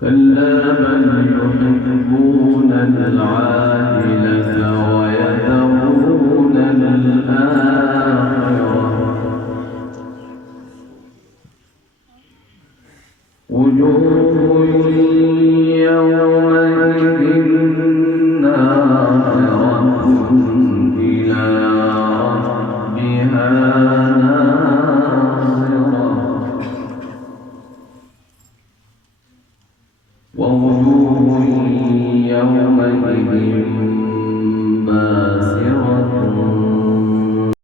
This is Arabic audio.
كلا بل يحبون العاجلة ويذرون الآخرة وجوه يومئذ ناظرة إلى ربها ناظرة ووجوه يومئذ باسرة